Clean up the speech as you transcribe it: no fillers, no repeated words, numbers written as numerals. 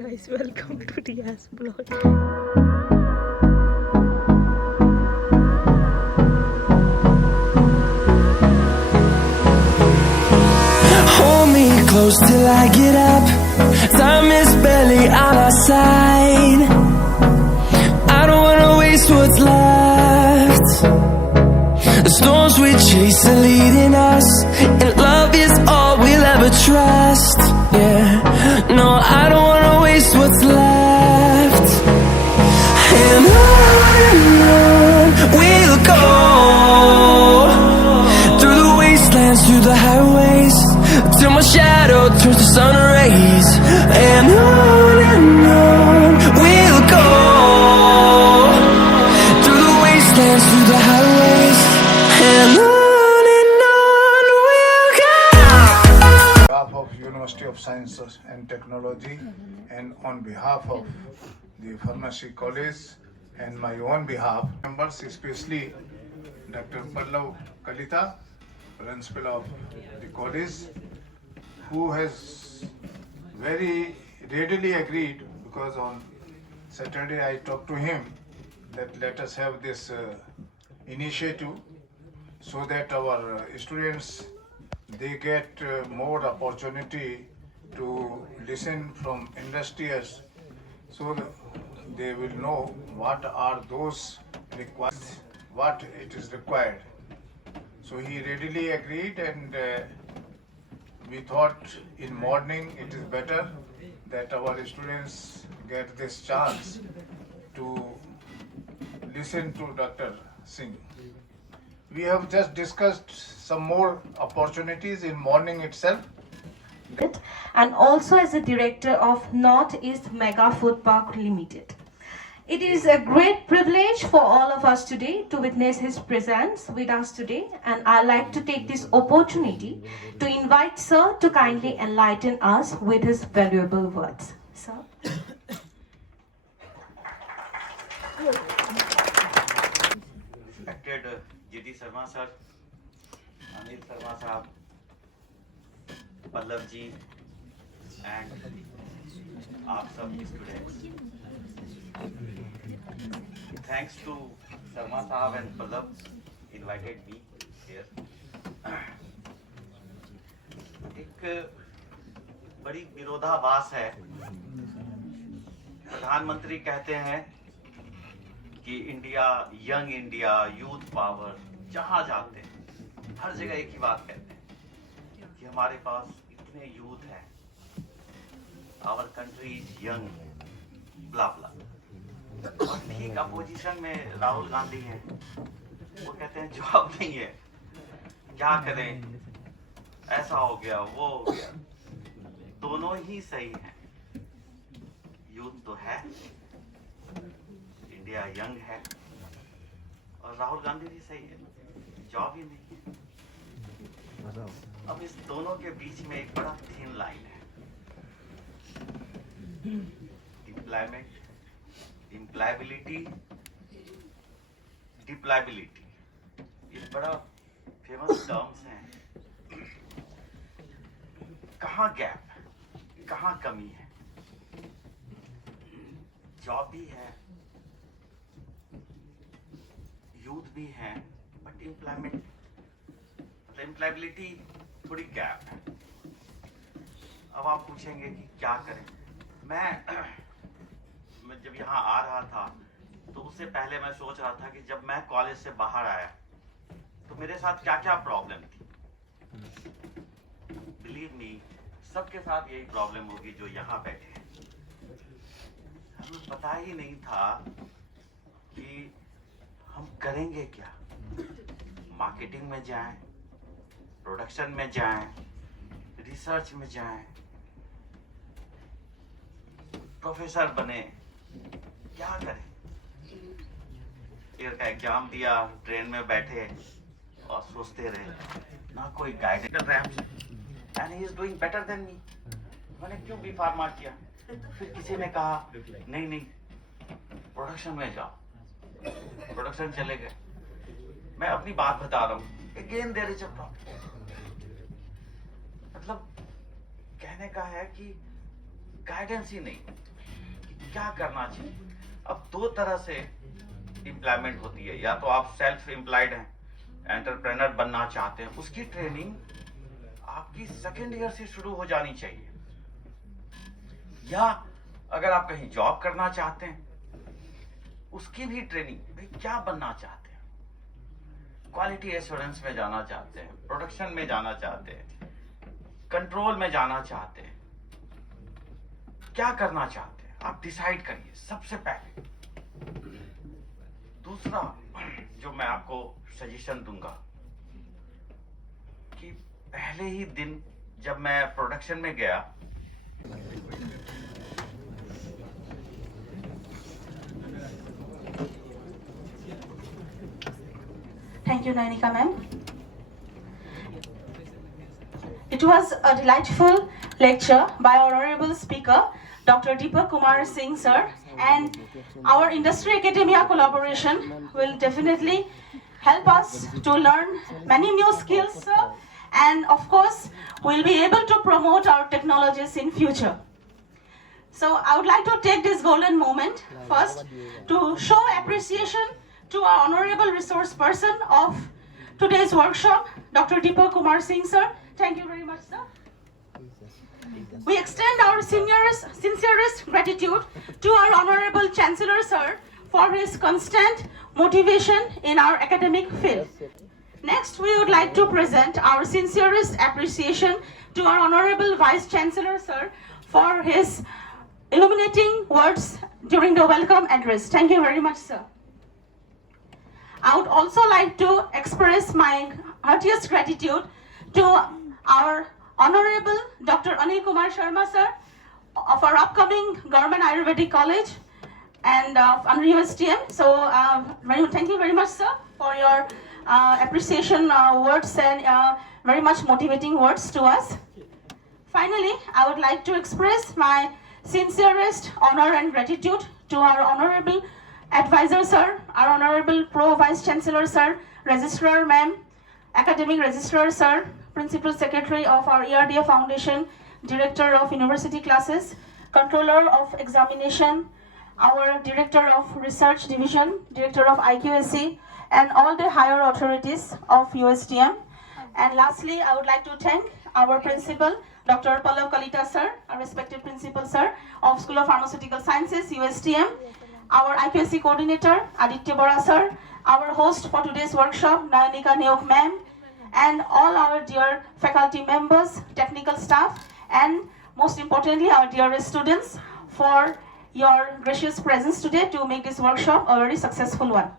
guys, welcome to Dia's blog. Hold me close till I get up. Time is barely on our side. I don't wanna waste what's left. The storms we chase are leading us, and love is all we'll ever trust. Yeah, no, I don't wanna waste what's left. And on we'll go, through the wastelands, through the highways, till my shadow turns to sun rays. And on we'll go, through the wastelands, through the highways, and on we'll go. On behalf of University of Science and Technology and on behalf of the Pharmacy College and my own behalf, members, especially Dr. Pallav Kalita, Principal of the college, who has very readily agreed, because on Saturday I talked to him that let us have this initiative so that our students, they get more opportunity to listen from industries, so that they will know what are those requirements, what it is required. So he readily agreed, and we thought in morning it is better that our students get this chance to listen to Dr. Singh. We have just discussed some more opportunities in morning itself. And also as a director of Northeast Mega Food Park Limited. It is a great privilege for all of us today to witness his presence with us today, and I'd like to take this opportunity to invite Sir to kindly enlighten us with his valuable words. Sir. Respected G.D. Sharma sir, Anil Sharma sahab, Pallav ji, and aap sab students. Thanks to Sharma sahab and Pallav invited me here. एक बड़ी विरोधाभास है। प्रधानमंत्री कहते हैं कि India, young India, youth power, जहां जाते हैं हर जगह एक ही बात कहते हैं कि हमारे पास इतने यूथ हैं, आवर कंट्री इज यंग, ब्ला ब्ला। और ठीक अपोजिशन में राहुल गांधी हैं, वो कहते हैं जॉब नहीं है, क्या करें, ऐसा हो गया, वो हो गया। दोनों ही सही हैं। यूथ तो है, इंडिया यंग है, और राहुल गांधी भी सही है, जॉब ही नहीं है। अब इस दोनों के बीच में एक बड़ा थिन लाइन है। एम्प्लॉयमेंट, एम्प्लॉयबिलिटी, डिप्लॉयबिलिटी, ये बड़ा फेमस टर्म्स हैं। कहाँ गैप, कहाँ कमी है? जॉब भी है, यूथ भी है, बट एम्प्लॉयमेंट, मतलब एम्प्लॉयबिलिटी थोड़ी गैप है। अब आप पूछेंगे कि क्या करें? मैं जब यहाँ आ रहा था तो उससे पहले मैं सोच रहा था कि जब मैं कॉलेज से बाहर आया तो मेरे साथ क्या क्या प्रॉब्लम थी। बिलीव मी, सबके साथ यही प्रॉब्लम होगी जो यहाँ बैठे हैं। हमें पता ही नहीं था कि हम करेंगे क्या। मार्केटिंग में जाएं, प्रोडक्शन में जाएं, रिसर्च में जाएं, प्रोफेसर बने, क्या करें। ईयर का एग्जाम दिया, ट्रेन में बैठे और सोचते रहे, ना कोई गाइडेंस रैम्स, and he is doing better than me. मैंने क्यों बी फार्मा किया? फिर किसी ने कहा नहीं नहीं प्रोडक्शन में जाओ, प्रोडक्शन चले गए। मैं अपनी बात बता रहा हूँ, again there is a problem. मतलब कहने का है कि गाइडेंस ही नहीं, क्या करना चाहिए। अब दो तरह से एम्प्लॉयमेंट होती है, या तो आप सेल्फ एम्प्लॉयड हैं, एंटरप्रेनर बनना चाहते हैं, उसकी ट्रेनिंग आपकी सेकेंड ईयर से शुरू हो जानी चाहिए। या अगर आप कहीं जॉब करना चाहते हैं, उसकी भी ट्रेनिंग, भाई क्या बनना चाहते हैं, क्वालिटी एश्योरेंस में जाना चाहते हैं, प्रोडक्शन में जाना चाहते हैं, कंट्रोल में जाना चाहते हैं, क्या करना चाहते हैं, आप डिसाइड करिए सबसे पहले। दूसरा जो मैं आपको सजेशन दूंगा कि पहले ही दिन जब मैं प्रोडक्शन में गया, Thank you, Nayanika ma'am. It was a delightful lecture by our honorable speaker, Dr. Dipak Kumar Singh sir, and our industry academia collaboration will definitely help us to learn many new skills, sir, and of course we'll be able to promote our technologies in future. So I would like to take this golden moment first to show appreciation to our honorable resource person of today's workshop, Dr. Dipak Kumar Singh sir. Thank you very much, sir. We extend our sincerest gratitude to our honorable Chancellor sir for his constant motivation in our academic field. Next, we would like to present our sincerest appreciation to our honorable Vice Chancellor sir for his illuminating words during the welcome address. Thank you very much, sir. I would also like to express my heartiest gratitude to our Honorable Dr. Anil Kumar Sharma sir of our upcoming Government Ayurvedic College and under Ustm. So thank you very much, sir, for your appreciation words and very much motivating words to us. Finally, I would like to express my sincerest honor and gratitude to our Honorable Advisor sir, our Honorable Pro Vice Chancellor sir, Registrar ma'am, Academic Registrar sir, Principal Secretary of our ERDA Foundation, Director of University Classes, Controller of Examination, our Director of Research Division, Director of IQSC, and all the higher authorities of USTM. And lastly, I would like to thank our Principal, Dr. Pallav Kalita sir, our respected Principal sir of School of Pharmaceutical Sciences, USTM, our IQSC Coordinator, Aditya Bora sir, our host for today's workshop, Nayanika Neok ma'am, and all our dear faculty members, technical staff, and most importantly our dearest students for your gracious presence today to make this workshop a very successful one.